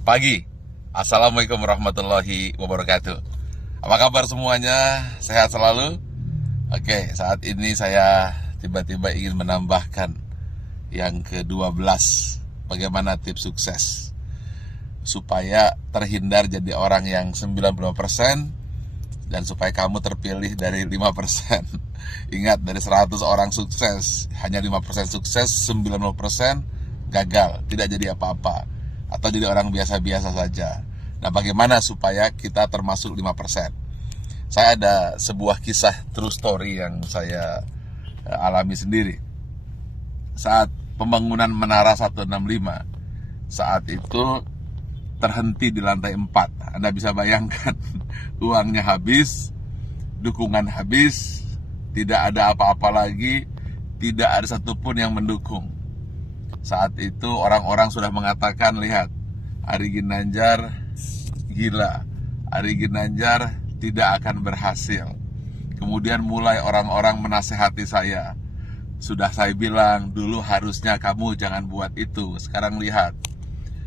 pagi. Assalamualaikum warahmatullahi wabarakatuh. Apa kabar semuanya? Sehat selalu? Oke, saat ini saya tiba-tiba ingin menambahkan yang ke-12. Bagaimana tips sukses supaya terhindar jadi orang yang 95% dan supaya kamu terpilih dari 5%. Ingat, dari 100 orang sukses, hanya 5% sukses, 90% gagal, tidak jadi apa-apa, atau jadi orang biasa-biasa saja. Nah, bagaimana supaya kita termasuk 5%? Saya ada sebuah kisah true story yang saya alami sendiri. Saat pembangunan Menara 165, saat itu terhenti di lantai 4. Anda bisa bayangkan, uangnya habis, dukungan habis, tidak ada apa-apa lagi, tidak ada satupun yang mendukung. Saat itu orang-orang sudah mengatakan, lihat, Ari Ginanjar gila, Ari Ginanjar tidak akan berhasil. Kemudian mulai orang-orang menasehati saya. Sudah saya bilang, dulu harusnya kamu jangan buat itu, sekarang lihat.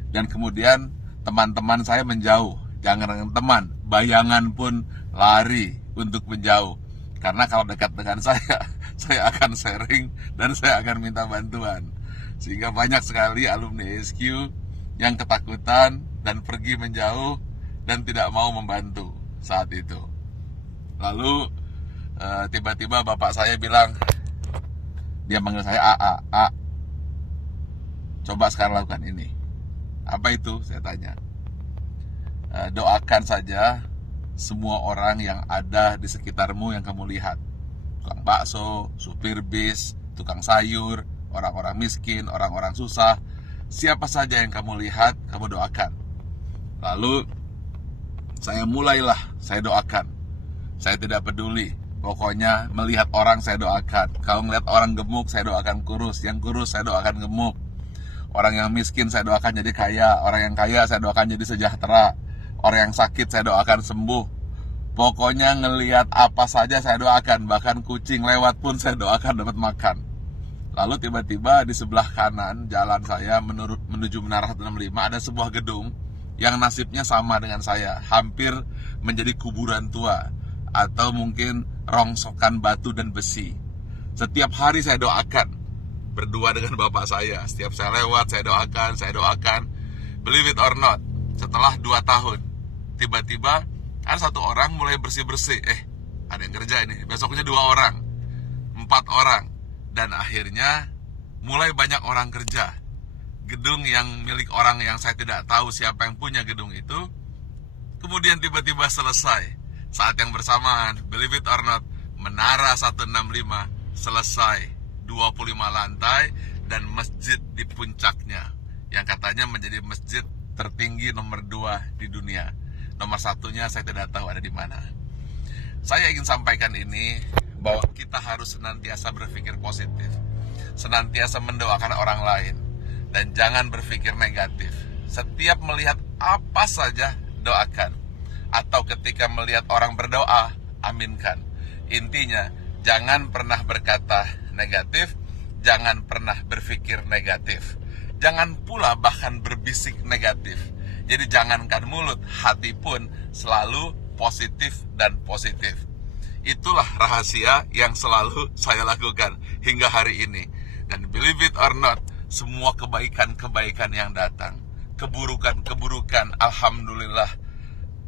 Dan kemudian teman-teman saya menjauh. Jangan teman, bayangan pun lari untuk menjauh. Karena kalau dekat dengan saya akan sharing dan saya akan minta bantuan. Sehingga banyak sekali alumni SQ yang ketakutan dan pergi menjauh dan tidak mau membantu saat itu. Lalu tiba-tiba bapak saya bilang, dia manggil saya A, coba sekarang lakukan ini. Apa itu? Saya tanya. Doakan saja semua orang yang ada di sekitarmu yang kamu lihat. Tukang bakso, supir bis, tukang sayur, orang-orang miskin, orang-orang susah. Siapa saja yang kamu lihat, kamu doakan. Lalu saya doakan. Saya tidak peduli. Pokoknya melihat orang saya doakan. Kalau melihat orang gemuk, saya doakan kurus. Yang kurus saya doakan gemuk. Orang yang miskin saya doakan jadi kaya. Orang yang kaya saya doakan jadi sejahtera. Orang yang sakit saya doakan sembuh. Pokoknya ngelihat apa saja saya doakan. Bahkan kucing lewat pun saya doakan dapat makan. Lalu tiba-tiba di sebelah kanan jalan saya menuju Menara 165 ada sebuah gedung yang nasibnya sama dengan saya. Hampir menjadi kuburan tua atau mungkin rongsokan batu dan besi. Setiap hari saya doakan. Berdua dengan bapak saya. Setiap saya lewat saya doakan. Believe it or not, setelah 2 tahun tiba-tiba ada satu orang mulai bersih-bersih. Ada yang kerja ini. Besoknya 2 orang, 4 orang. Dan akhirnya mulai banyak orang kerja. Gedung yang milik orang yang saya tidak tahu siapa yang punya gedung itu, kemudian tiba-tiba selesai. Saat yang bersamaan, believe it or not, Menara 165 selesai, 25 lantai dan masjid di puncaknya, yang katanya menjadi masjid tertinggi nomor 2 di dunia. Nomor 1-nya saya tidak tahu ada di mana. Saya ingin sampaikan ini, bahwa kita harus senantiasa berpikir positif, senantiasa mendoakan orang lain, dan jangan berpikir negatif. Setiap melihat apa saja, doakan. Atau ketika melihat orang berdoa, aminkan. Intinya, jangan pernah berkata negatif, jangan pernah berpikir negatif. Jangan pula bahkan berbisik negatif. Jadi jangankan mulut, hati pun selalu positif dan positif. Itulah rahasia yang selalu saya lakukan hingga hari ini. Dan believe it or not, semua kebaikan-kebaikan yang datang, keburukan-keburukan, alhamdulillah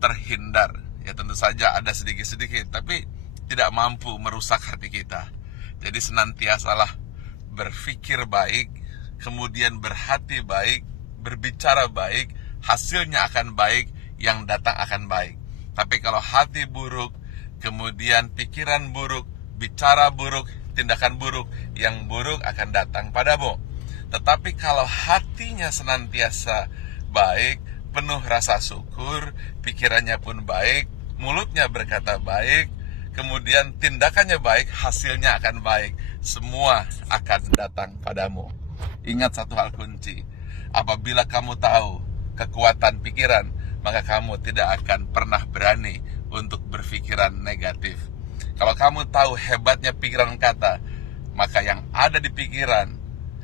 terhindar. Ya tentu saja ada sedikit-sedikit, tapi tidak mampu merusak hati kita. Jadi senantiasalah berpikir baik, kemudian berhati baik, berbicara baik, hasilnya akan baik, yang datang akan baik. Tapi kalau hati buruk, kemudian pikiran buruk, bicara buruk, tindakan buruk, yang buruk akan datang padamu. Tetapi kalau hatinya senantiasa baik, penuh rasa syukur, pikirannya pun baik, mulutnya berkata baik, kemudian tindakannya baik, hasilnya akan baik. Semua akan datang padamu. Ingat satu hal kunci, apabila kamu tahu kekuatan pikiran, maka kamu tidak akan pernah berani untuk berpikiran negatif. Kalau kamu tahu hebatnya pikiran kata, maka yang ada di pikiran,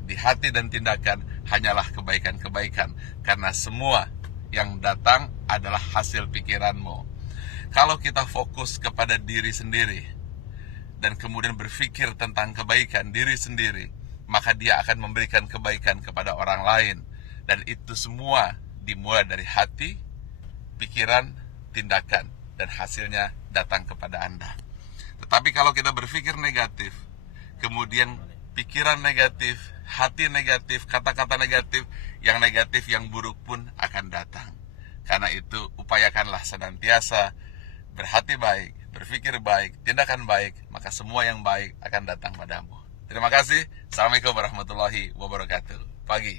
di hati dan tindakan hanyalah kebaikan-kebaikan. Karena semua yang datang adalah hasil pikiranmu. Kalau kita fokus kepada diri sendiri dan kemudian berpikir tentang kebaikan diri sendiri, maka dia akan memberikan kebaikan kepada orang lain. Dan itu semua dimulai dari hati, pikiran, tindakan, dan hasilnya datang kepada Anda. Tetapi kalau kita berpikir negatif, kemudian pikiran negatif, hati negatif, kata-kata negatif, yang buruk pun akan datang. Karena itu upayakanlah senantiasa berhati baik, berpikir baik, tindakan baik, maka semua yang baik akan datang padamu. Terima kasih. Assalamualaikum warahmatullahi wabarakatuh. Pagi.